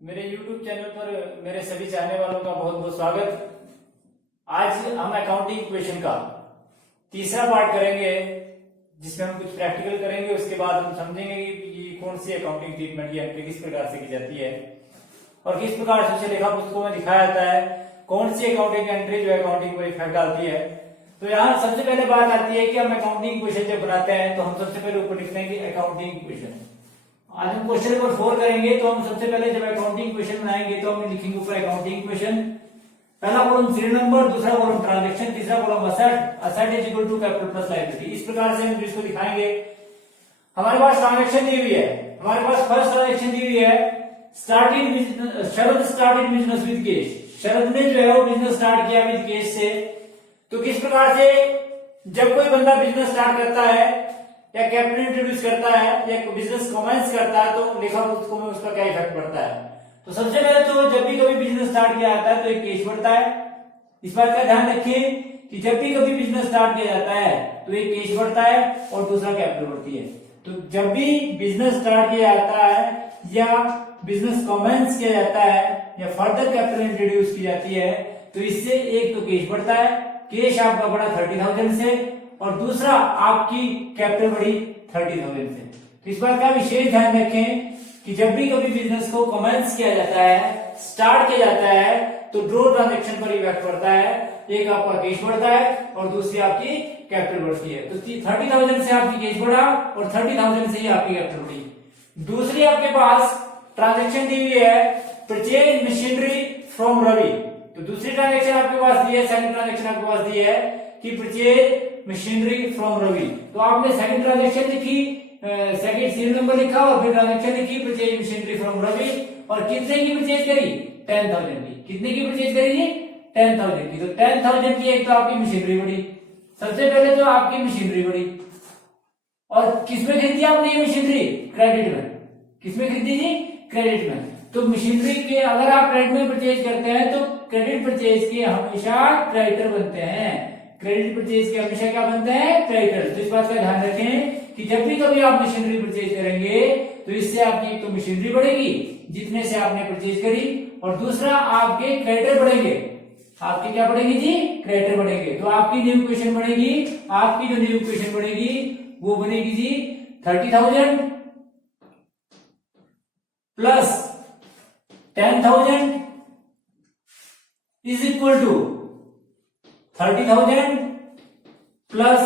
मेरे YouTube channel पर मेरे सभी चाहने वालों का बहुत बहुत स्वागत। आज हम अकाउंटिंग इक्वेशन का तीसरा पार्ट करेंगे, जिसमें हम कुछ प्रैक्टिकल करेंगे। उसके बाद हम समझेंगे कि कौन सी अकाउंटिंग ट्रीटमेंट की एंट्री किस प्रकार से की जाती है और किस प्रकार से उसे लेखा पुस्तकों में दिखाया जाता है, कौन सी अकाउंटिंग एंट्री जो अकाउंटिंग पर इफेक्ट डालती है। तो यहाँ सबसे पहले बात आती है कि हम अकाउंटिंग इक्वेशन जब बनाते हैं तो हम सबसे पहले ऊपर लिखते हैं कि अकाउंटिंग इक्वेशन। आज हम क्वेश्चन नंबर 4 करेंगे। तो हम सबसे पहले जब अकाउंटिंग इक्वेशन बनाएंगे तो हम लिखेंगे ऊपर अकाउंटिंग इक्वेशन। पहला कॉलम सीरियल नंबर, दूसरा कॉलम ट्रांजैक्शन, तीसरा column asset. Asset is equal to capital plus liability. इस प्रकार से हम इसको दिखाएंगे। हमारे पास ट्रांजैक्शन दी हुई है। हमारे पास फर्स्ट ट्रांजैक्शन दी हुई है, शरद स्टार्टेड बिजनेस विद कैश। शरद ने जो है वो बिजनेस स्टार्ट किया विद कैश से। तो किस प्रकार से जब कोई बंदा बिजनेस स्टार्ट करता है या कैपिटल इंट्रोड्यूस करता है या बिजनेस कमेंस करता है तो लेखा पुस्तकों में उसका क्या इफेक्ट पड़ता है। तो सबसे पहले तो जब भी कभी बिजनेस स्टार्ट किया जाता है तो एक कैश बढ़ता है। इस बात का ध्यान रखिए कि जब भी कभी बिजनेस स्टार्ट किया जाता है तो एक कैश बढ़ता है और दूसरा कैपिटल बढ़ती है। तो जब भी बिजनेस स्टार्ट किया जाता है या बिजनेस कमेंस किया जाता है या फर्दर कैपिटल इंट्रोड्यूस की जाती है तो इससे एक तो कैश बढ़ता है, कैश आपका बढ़ा 30,000 से और दूसरा आपकी कैपिटल बढ़ी 30,000 से। तो इस बात का विशेष ध्यान रखें कि जब भी कभी बिजनेस को कमेंस किया जाता है, स्टार्ट किया जाता है तो दो ट्रांजैक्शन पर इफेक्ट पड़ता है। एक आपका कैश बढ़ता है और दूसरी आपकी कैपिटल बढ़ती है। तो 30,000 से आपकी कैश बढ़ा और 30,000 से ही आपकी कैपिटल बढ़ी। दूसरी आपके पास ट्रांजैक्शन दी हुई है, परचेज मशीनरी फ्रॉम रवि। तो दूसरी ट्रांजैक्शन आपके पास दी है, सेकंड ट्रांजैक्शन आपके पास दी है कि परचेज मशीनरी फ्रॉम रवि। तो आपने सेकंड ट्रांजैक्शन लिखी, सेकंड सीरियल नंबर लिखा और फिर ट्रांजैक्शन लिखी परचेज मशीनरी फ्रॉम रवि और कितने की परचेज करी, 10,000 की। कितने की परचेज करी जी, 10,000 की। तो 10,000 की एक तो आपकी मशीनरी बढ़ी, सबसे पहले तो आपकी मशीनरी बढ़ी। और किसमें खरीदी आपने ये मशीनरी, क्रेडिट में। किसमें खरीदी जी, क्रेडिट में। तो मशीनरी के अगर आप क्रेडिट में परचेज करते हैं तो क्रेडिट परचेज के हमेशा क्रेडिटर बनते हैं। क्रेडिट परचेज के हमेशा क्या बनते हैं, क्रेडिटर। तो इस बात का ध्यान रखें कि जब भी कभी आप मशीनरी परचेज करेंगे तो इससे आपकी एक तो मशीनरी बढ़ेगी जितने से आपने परचेज करी और दूसरा आपके क्रेडिटर बढ़ेंगे। आपके क्या बढ़ेंगे जी, क्रेडिटर बढ़ेंगे। तो आपकी न्यू इक्वेशन बनेगी, आपकी जो न्यू इक्वेशन बनेगी वो बनेगी जी 30,000 plus 10,000 is equal to 30,000 plus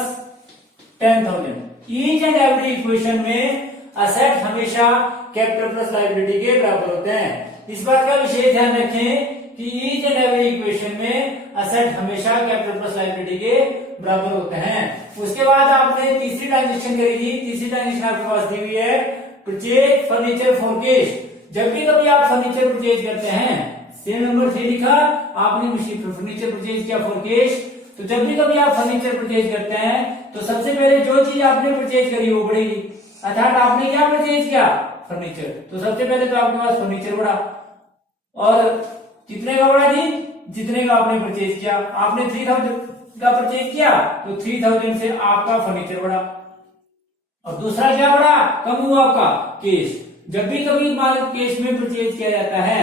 10,000। Each and every equation में असेट हमेशा कैपिटल प्लस लायबिलिटी के बराबर होते हैं। इस बात का विशेष ध्यान रखें कि ईच एंड एवरी इक्वेशन में असेट हमेशा कैपिटल प्लस लायबिलिटी के बराबर होते हैं। उसके बाद आपने तीसरी ट्रांजेक्शन करी थी। तीसरी ट्रांजेक्शन आपके पास दी हुई है, परचेज फर्नीचर फॉर कैश। जब भी कभी आप फर्नीचर परचेज करते हैं, सीरियल नंबर 3 लिखा, आपने फर्नीचर परचेज किया फॉर कैश। तो जब भी कभी आप फर्नीचर परचेज करते हैं तो सबसे पहले जो चीज आपने परचेज करी वो बढ़ेगी। अर्थात आपने क्या परचेज किया, फर्नीचर। तो सबसे पहले तो आपके पास फर्नीचर बढ़ा और कितने का बढ़ा जी, जितने का आपने परचेज किया। आपने 3,000 का परचेज किया तो 3,000 से आपका फर्नीचर बढ़ा और दूसरा क्या बढ़ा, कम हुआ आपका कैश। जब भी कभी माल कैश में परचेज किया जाता है,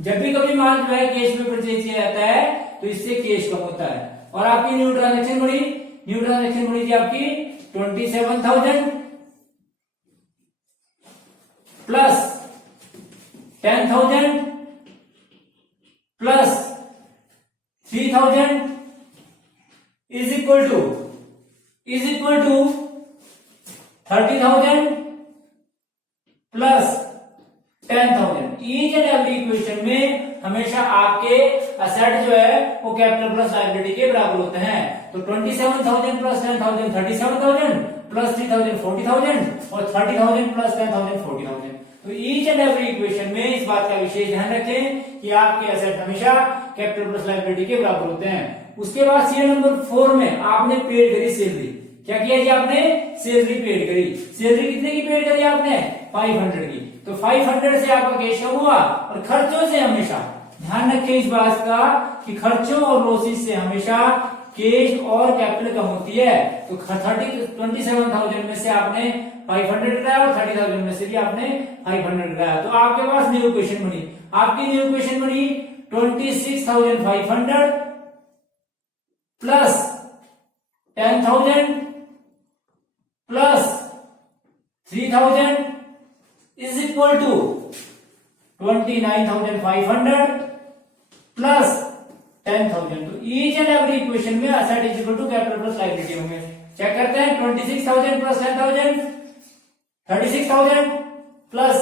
जब भी कभी माल जो है कैश में परचेज किया जाता है तो इससे कैश कम होता है। और आपकी न्यू ट्रांजैक्शन बढ़ी, न्यू ट्रांजैक्शन बढ़ी थी आपकी 27,000 plus 10,000 plus 3,000 is equal to 30,000 plus 10,000। Each and every equation में हमेशा आपके असेट जो है वो कैपिटल प्लस लायबिलिटी के बराबर होते हैं। तो 27,000 प्लस 10,000 37,000 प्लस 3,000 40,000 और 30,000 प्लस 10,000 40,000। तो ईच एंड एवरी इक्वेशन में इस बात का विशेष ध्यान रखें कि आपके असेट हमेशा कैपिटल प्लस लायबिलिटी के बराबर होते हैं। उसके बाद सीरियल नंबर 4 में आपने पेड करी सैलरी। क्या किया जी, आपने सैलरी पेड करी। सैलरी कितने की पेड करी आपने, 500 की। तो 500 से आपका कैश कम हुआ और खर्चों से हमेशा ध्यान रखें इस बात का कि खर्चों और लॉसेस से हमेशा कैश और कैपिटल कम होती है। तो 27,000 में से आपने 500 कराया और 30,000 में से भी आपने 500 कराया। तो आपके पास न्यू इक्वेशन बनी। आपकी न्यू इक्वेशन बनी 26,500 plus 10,000 plus 3,000 is equal to 29,500 plus 10,000। तो ईच एंड एवरी इक्वेशन में asset is equal to capital plus liability होंगे। चेक करते हैं। 26,000 plus 10,000 36,000 plus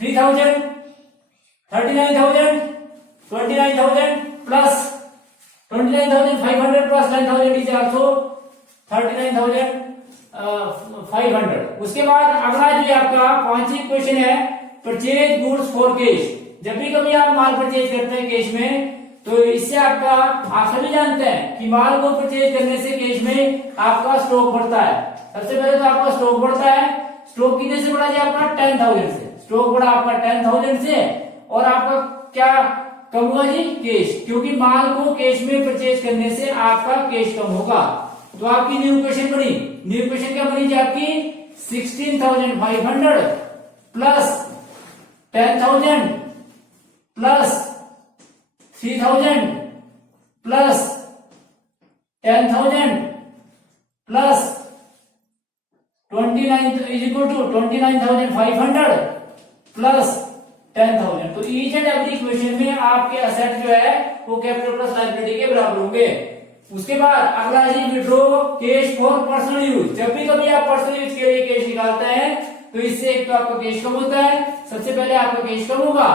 3,000 39,000 29,000 plus 29,500 plus 10,000 is also 39,500। उसके बाद अगला जो आपका पांचवी क्वेश्चन है परचेज गुड्स फॉर कैश। जब भी कभी आप माल परचेज करते हैं कैश में, तो इससे आपका, आप सभी जानते हैं कि माल को परचेज करने से कैश में आपका स्टॉक बढ़ता है। सबसे पहले तो आपका स्टॉक बढ़ता है। स्टॉक कितने से बढ़ा जी? आपका 10,000 से। स्टॉक बढ़ा आपका 10,000 से, और आपका क्या कम होगा जी? कैश, क्योंकि माल को कैश में परचेज करने से आपका कैश कम होगा। तो आपकी न्यू इक्वेशन बनी। न्यू इक्वेशन क्या बनी जी आपकी? 16,500 plus 10,000 plus 3,000 plus 10,000 plus 29 is equal to 29,500 plus 10,000। तो ईच एंड एवरी इक्वेशन में आपके असेट जो है वो कैपिटल प्लस लायबिलिटी के बराबर होंगे। उसके बाद अगला है withdraw cash for personal use. जब भी कभी आप पर्सनल यूज के लिए कैश निकालते हैं, तो इससे एक तो आपका कैश कम होता है, सबसे पहले आपका कैश कम होगा,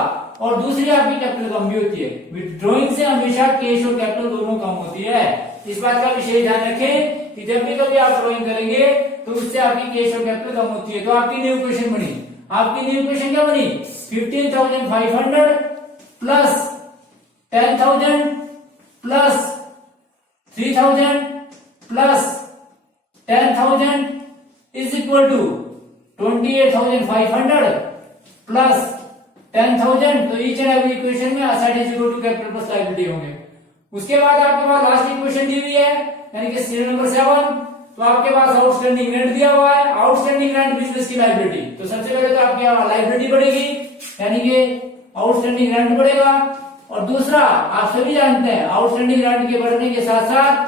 और दूसरी आपकी कैपिटल कम भी होती है। विड्रॉइंग से हमेशा कैश और कैपिटल दोनों कम होती है। इस बात का विशेष ध्यान रखें कि जब भी कभी आप ड्रॉइंग करेंगे तो उससे आपकी कैश और कैपिटल कम होती है। तो आपकी न्यू इक्वेशन बनी। आपकी न्यू इक्वेशन क्या बनी? 15,500 plus 10,000 plus 3,000 plus 10,000 is equal to 28,500 plus 10,000। तो ईच एंड एवरी इक्वेशन में asset is equal to capital plus liability होंगे। उसके बाद आपके पास लास्ट इक्वेशन दी हुई है, यानी कि सीरियल नंबर 7। तो आपके पास आउटस्टैंडिंग रेंट दिया हुआ है। आउटस्टैंडिंग रेंट बिजनेस की लायबिलिटी। तो सबसे पहले तो आपकी लायबिलिटी बढ़ेगी, यानी कि आउटस्टैंडिंग रेंट बढ़ेगा। और दूसरा, आप सभी जानते हैं आउटस्टैंडिंग रेंट के बढ़ने के साथ साथ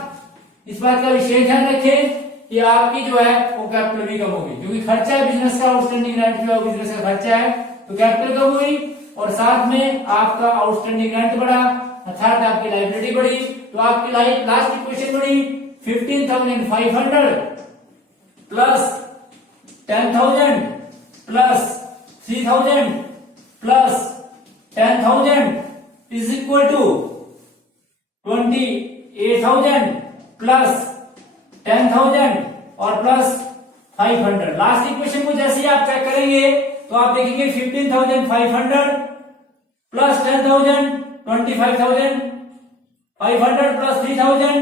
इस बात का विशेष ध्यान रखें कि आपकी जो है वो कैपिटल भी कम होगी, क्योंकि खर्चा है बिजनेस का। आउटस्टैंडिंग रेंट जो है बिजनेस का खर्चा है, तो कैपिटल कम हुई और साथ में आपका आउटस्टैंडिंग रेंट बढ़ा, अर्थात आपकी लायबिलिटी बढ़ी। तो आपकी लास्ट इक्वेशन बढ़ी 15,500 plus 10,000 plus 3,000 plus 10,000 is equal to 28,000 plus 10,000 और प्लस 500। लास्ट इक्वेशन को जैसे ही आप चेक करेंगे तो आप देखेंगे 15,500 प्लस 10,000 25,000, 500 प्लस 3,000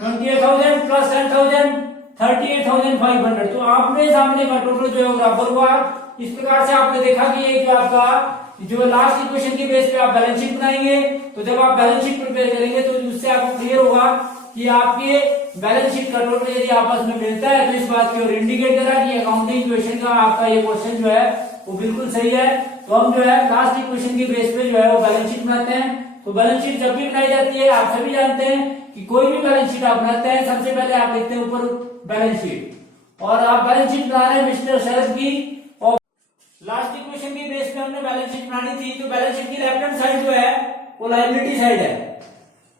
28,000 प्लस 10,000 38,500। तो आपने सामने का टोटल जो है बराबर हुआ। इस प्रकार से आपने देखा कि ये जो आपका जो लास्ट इक्वेशन के बेस पे आप बैलेंस शीट बनाएंगे, तो जब आप बैलेंस शीट प्रिपेयर करेंगे तो उससे आपको क्लियर होगा कि आपके बैलेंस शीट का टोटल यदि आपस में मिलता है तो इस बात की ओर इंडिकेट करा कि अकाउंटिंग इक्वेशन का आपका ये क्वेश्चन जो है वो बिल्कुल सही है। तो हम जो है लास्ट इक्वेशन के बेस पे जो है वो बैलेंस शीट बनाते हैं। तो बैलेंस शीट जब भी बनाई जाती है, आप सभी जानते हैं कि कोई भी बैलेंस शीट आप बनाते हैं, सबसे पहले आप लिखते हैं ऊपर बैलेंस शीट, और आप बैलेंस शीट बना रहे हैं मिस्टर शरद की। और लास्ट इक्वेशन के बेस पे हमने बैलेंस शीट बनानी थी। तो बैलेंस शीट की लेफ्ट हैंड साइड जो है वो लायबिलिटी साइड है।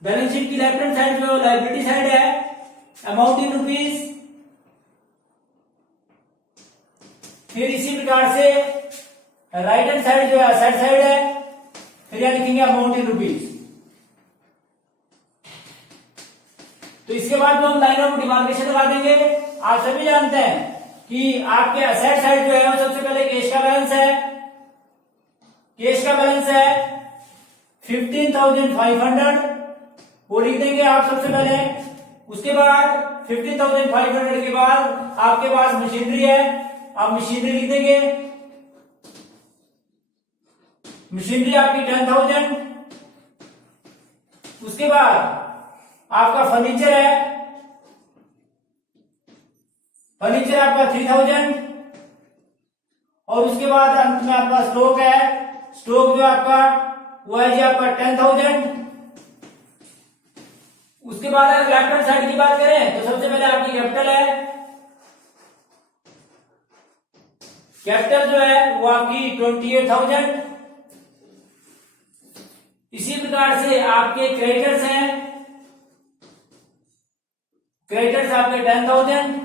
बैलेंस शीट की लेफ्ट हैंड साइड जो है वो लायबिलिटी साइड है, अमाउंट इन रुपीज। फिर इसी प्रकार से राइट हैंड साइड जो है असेट साइड है, फिर यहां लिखेंगे अमाउंट इन रुपीज। तो इसके बाद में हम लाइन ऑफ डिमार्केशन लगा देंगे। आप सभी जानते हैं कि आपके असेट साइड जो है वो सबसे पहले कैश का बैलेंस है। कैश का बैलेंस है 15,500, वो लिख देंगे आप सबसे पहले। उसके बाद 15,500 के बाद आपके पास मशीनरी है, आप मशीनरी लिख देंगे। मशीनरी आपकी 10,000। उसके बाद आपका फर्नीचर है फर्नीचर आपका 3000 और उसके बाद अंत में आपका स्टॉक है, स्टॉक जो आपका वो है जी आपका 10,000। उसके बाद अगर लेफ्ट हैंड साइड की बात करें तो सबसे पहले आपकी कैपिटल है, कैपिटल जो है वो आपकी 28,000। इसी प्रकार से आपके क्रेडिटर्स हैं, क्रेडिटर्स आपके 10,000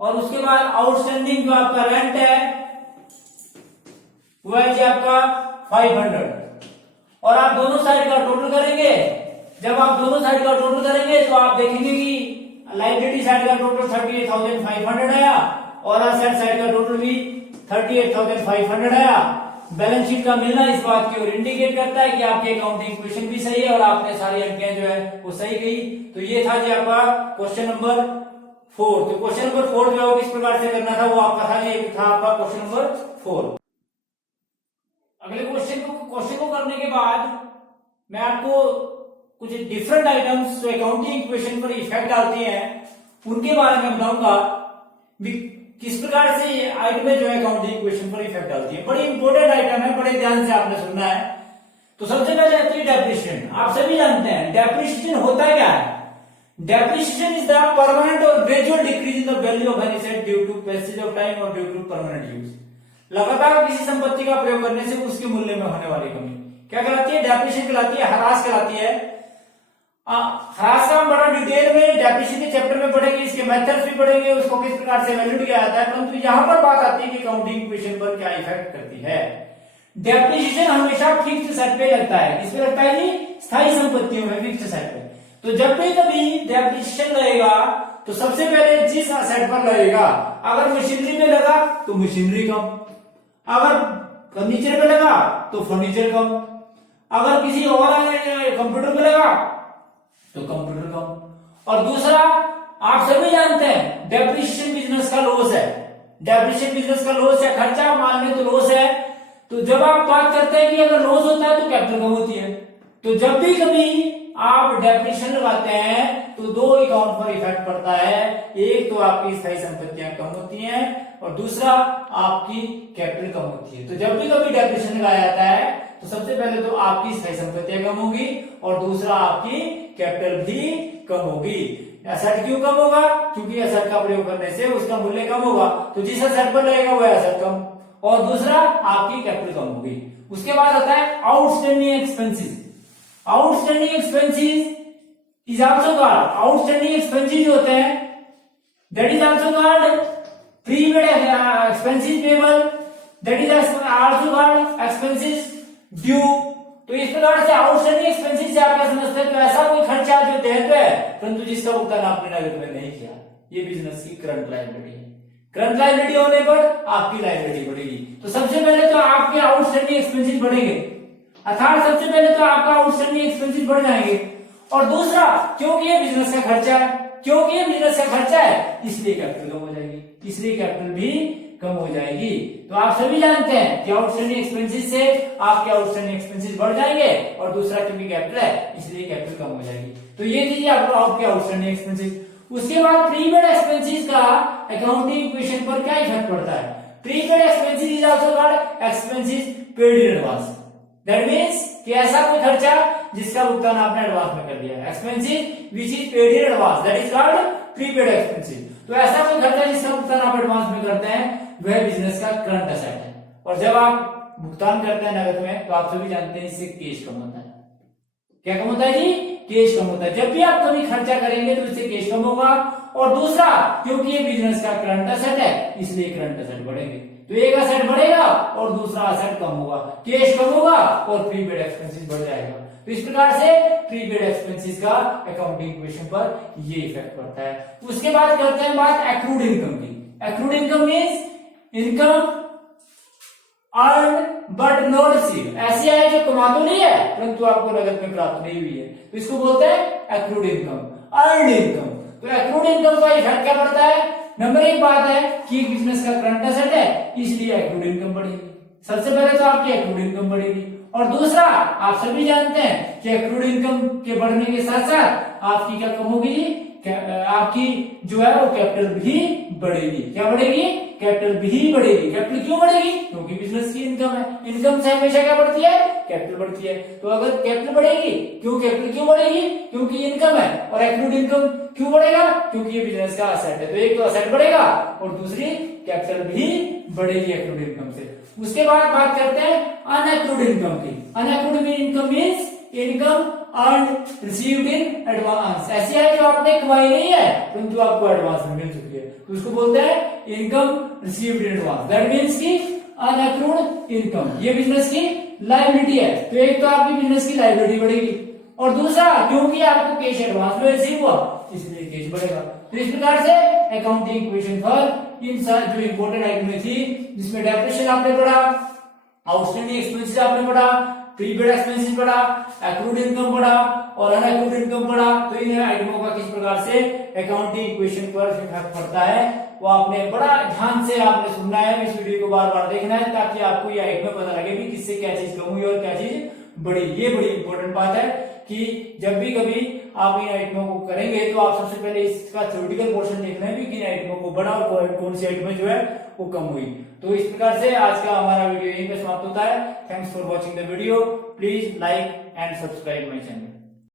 और उसके बाद आउटस्टैंडिंग जो आपका रेंट है वो है जी आपका 500। और आप दोनों साइड का टोटल करेंगे, जब आप दोनों साइड का टोटल करेंगे तो आप देखेंगे कि लाइबिलिटी साइड का टोटल 38,500 आया और असेट साइड का टोटल भी 38,500 आया। बैलेंस शीट का मिलना इस बात की ओर इंडिकेट करता है कि आपके अकाउंटिंग इक्वेशन भी सही है और आपने सारी अंकियां जो है वो सही गई। तो ये था जी आपका क्वेश्चन नंबर 4। तो क्वेश्चन नंबर 4 जो है वो किस प्रकार से करना था वो आपका था, ये था आपका क्वेश्चन नंबर 4। अगले क्वेश्चन को करने के बाद मैं आपको कुछ डिफरेंट आइटम्स जो अकाउंटिंग इक्वेशन पर इफेक्ट डालती हैं उनके बारे में बताऊंगा किस प्रकार से ये आइटम जो है अकाउंटिंग इक्वेशन पर इफेक्ट डालती है। बड़ी इंपॉर्टेंट आइटम है, बड़े ध्यान से आपने सुनना है। तो सबसे पहले आती है डेप्रिसिएशन। आप सभी जानते हैं डेप्रिसिएशन होता क्या है। डेप्रिसिएशन इज द परमानेंट और gradual decrease in the value of an asset due to passage of time और ड्यू टू परमानेंट यूज। लगातार किसी संपत्ति का प्रयोग करने से उसके मूल्य में होने वाली कमी क्या कहलाती है, डेप्रिसिएशन कहलाती है, ह्रास कहलाती है। ह्रास का हम बड़ा डिटेल में डेप्रिसिएशन के चैप्टर में पढ़ेंगे, इसके मेथड्स भी पढ़ेंगे, उसको किस प्रकार से वैल्यूड किया जाता है। परंतु यहां पर बात आती है कि अकाउंटिंग इक्वेशन पर क्या इफेक्ट करती है। डेप्रिसिएशन हमेशा फिक्स्ड सेट पे लगता है। किस पे लगता है जी, स्थायी संपत्तियों में फिक्स्ड सेट पे। तो जब भी कभी डेप्रिसिएशन लगेगा तो सबसे पहले जिस असेट पर लगेगा, अगर मशीनरी में लगा तो मशीनरी कम, अगर फर्नीचर पे लगा तो फर्नीचर कम, अगर किसी और कंप्यूटर पे लगा तो कंप्यूटर कम। और दूसरा आप सभी जानते हैं डेप्रिसिएशन बिजनेस का लॉस है, डेप्रिसिएशन बिजनेस का लॉस है, खर्चा मान ले तो लॉस है। तो जब आप बात करते हैं कि अगर लॉस होता है तो कैपिटल कम होती है। तो जब भी कभी आप डेप्रिसिएशन लगाते हैं तो दो अकाउंट पर इफेक्ट पड़ता है, एक तो आपकी स्थायी संपत्तियां कम होती हैं और दूसरा आपकी कैपिटल कम होती है। तो जब भी कभी डेप्रिसिएशन लगाया जाता है तो सबसे पहले तो आपकी स्थायी संपत्तियां कम होगी और दूसरा आपकी कैपिटल भी कम होगी। एसेट क्यों कम होगा, क्योंकि एसेट का प्रयोग करने से उसका मूल्य कम होगा। तो जिस एसेट पर लगेगा वो एसेट कम और दूसरा आपकी कैपिटल कम होगी। उसके बाद आता है outstanding expenses. Outstanding expenses is also called, outstanding expenses होते हैं that is also called prepaid expenses payable, that is also called expenses due. तो इस प्रकार से आउटस्टैंडिंग एक्सपेंसेस से आप क्या समझते हैं, तो ऐसा कोई खर्चा जो देय है परंतु जिसका भुगतान आपने नकद में नहीं किया, ये बिजनेस की करंट लायबिलिटी है। करंट लायबिलिटी होने पर आपकी लायबिलिटी बढ़ेगी। तो सबसे पहले तो आपके आउटस्टैंडिंग एक्सपेंसेस बढ़ेंगे, अर्थात सबसे पहले तो आपका आउटस्टैंडिंग एक्सपेंसेस बढ़ जाएंगे। और दूसरा क्योंकि ये बिजनेस का खर्चा है, क्योंकि ये बिजनेस का खर्चा है इसलिए कैपिटल कम हो जाएगी, इसलिए कैपिटल भी कम हो जाएगी। तो आप सभी जानते हैं कि आउटस्टैंडिंग एक्सपेंसेस से आपके आउटस्टैंडिंग एक्सपेंसेस बढ़ जाएंगे और दूसरा क्योंकि कैपिटल है इसलिए कैपिटल कम हो जाएगी। तो ये चीज आपके आउटस्टैंडिंग एक्सपेंसेस। उसके बाद प्रीपेड एक्सपेंसेस का अकाउंटिंग इक्वेशन पर क्या इफेक्ट पड़ता है। Prepaid expenses is also called expenses paid in advance. That means कि ऐसा कोई खर्चा जिसका भुगतान आपने एडवांस में कर दिया है, expenses which is paid in advance, that is called prepaid expenses. तो ऐसा कोई खर्चा जिसका भुगतान आप एडवांस में करते हैं वह बिजनेस का करंट एसेट है। और जब आप भुगतान करते हैं नकद में तो आप सभी जानते हैं इससे कैश कम होता है। क्या कम होता है जी, कैश कम होता है। जब भी आप कभी खर्चा करेंगे तो इससे कैश कम होगा और दूसरा क्योंकि ये बिजनेस का करंट एसेट है इसलिए करंट एसेट बढ़ेंगे। तो एक एसेट बढ़ेगा और दूसरा एसेट कम होगा, कैश कम होगा और प्रीपेड एक्सपेंसेस बढ़ जाएगा। तो इस प्रकार से प्रीपेड एक्सपेंसेस का अकाउंटिंग इक्वेशन पर ये इफेक्ट पड़ता है। उसके बाद करते हैं बात एक्रूड इनकम की। Accrued income means income earn but not receive, ऐसी आय जो कमा तो नहीं है परंतु आपको नकद में प्राप्त नहीं हुई है, तो इसको बोलते हैं एक्रूड इनकम, अर्न इनकम। तो एक्रूड इनकम का इफेक्ट क्या पड़ता है। नंबर एक बात है कि बिजनेस का करंट एसेट है इसलिए एक्रूड इनकम बढ़ेगी। सबसे पहले तो आपकी एक्रूड इनकम बढ़ेगी और दूसरा आप सभी जानते हैं कि एक्रूड इनकम के बढ़ने के साथ साथ आपकी क्या कम होगी, आपकी जो है वो कैपिटल भी बढ़ेगी। क्या बढ़ेगी? कैपिटल भी बढ़ेगी। कैपिटल क्यों बढ़ेगी? क्योंकि बिजनेस की इनकम है, इनकम से हमेशा क्या बढ़ती है? कैपिटल बढ़ती है। तो अगर कैपिटल बढ़ेगी, कैपिटल क्यों बढ़ेगी? क्योंकि इनकम है। और एक्रूड इनकम क्यों बढ़ेगा? क्योंकि ये बिजनेस का असेट है। तो एक तो असेट बढ़ेगा और दूसरी कैपिटल भी बढ़ेगी एक्रूड इनकम से। उसके बाद बात करते हैं अनएक्रूड इनकम की। Unaccrued income means income earned received in advance. ऐसी है जो आपने कमाई नहीं है परंतु आपको एडवांस में मिल चुकी है, तो उसको बोलते हैं income received in advance. That means की अनएक्रूड इनकम ये बिजनेस की लायबिलिटी है। तो एक तो आपकी बिजनेस की लायबिलिटी बढ़ेगी और दूसरा क्योंकि आपको कैश एडवांस में रिसीव हुआ इसलिए कैश बढ़ेगा। तो इस प्रकार से अकाउंटिंग इक्वेशन फॉर इन जो इंपोर्टेंट आइटम में थी, जिसमें डेप्रिसिएशन आपने पढ़ा, आउटस्टैंडिंग एक्सपेंसेस आपने पढ़ा, प्रीपेड एक्सपेंसेस पढ़ा, एक्रूड इनकम पढ़ा और अनएक्रूड इनकम पढ़ा। तो इन आइटमों का किस प्रकार से अकाउंटिंग इक्वेशन पर इफेक्ट पड़ता है वो आपने बड़ा ध्यान से आपने सुनना है। इस वीडियो को बार बार देखना है ताकि आपको ये आइटम पता लगे कि किससे क्या चीज कम हुई और क्या चीज बढ़ी। ये बड़ी इंपॉर्टेंट बात है कि जब भी कभी आप इन आइटमों को करेंगे तो आप सबसे पहले इसका थ्योरेटिकल पोर्शन देखना है कि किन आइटमों को बढ़ा और कौन सी आइटमें जो है वो कम हुई। तो इस प्रकार से आज का हमारा वीडियो यहीं पे समाप्त होता है। Thanks for watching the video. Please like and subscribe my channel.